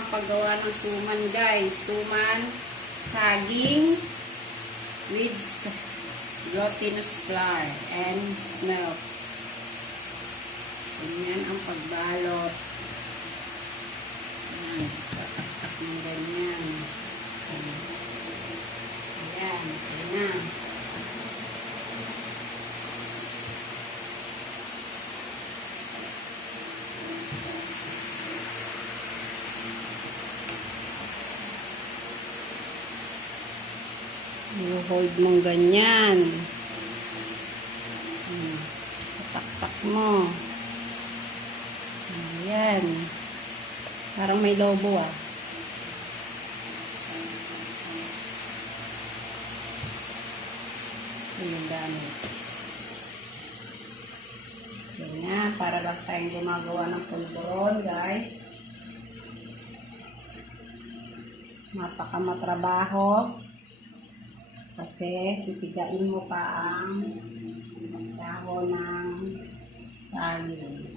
ang paggawa ng suman, guys. Suman, saging, with glutinous flour and milk. Ganyan ang pagbalot. Ayan. Tatak ng ganyan. Ayan. Ayan. I-hold mong ganyan. Tatak mo. Ayan. Parang may lobo ah. Ayan gamit. Ganyan. Para lang tayong gumagawa ng pulburon, guys. Napakamatrabaho. Kasi sisigain mo pa ang dahon ng saging.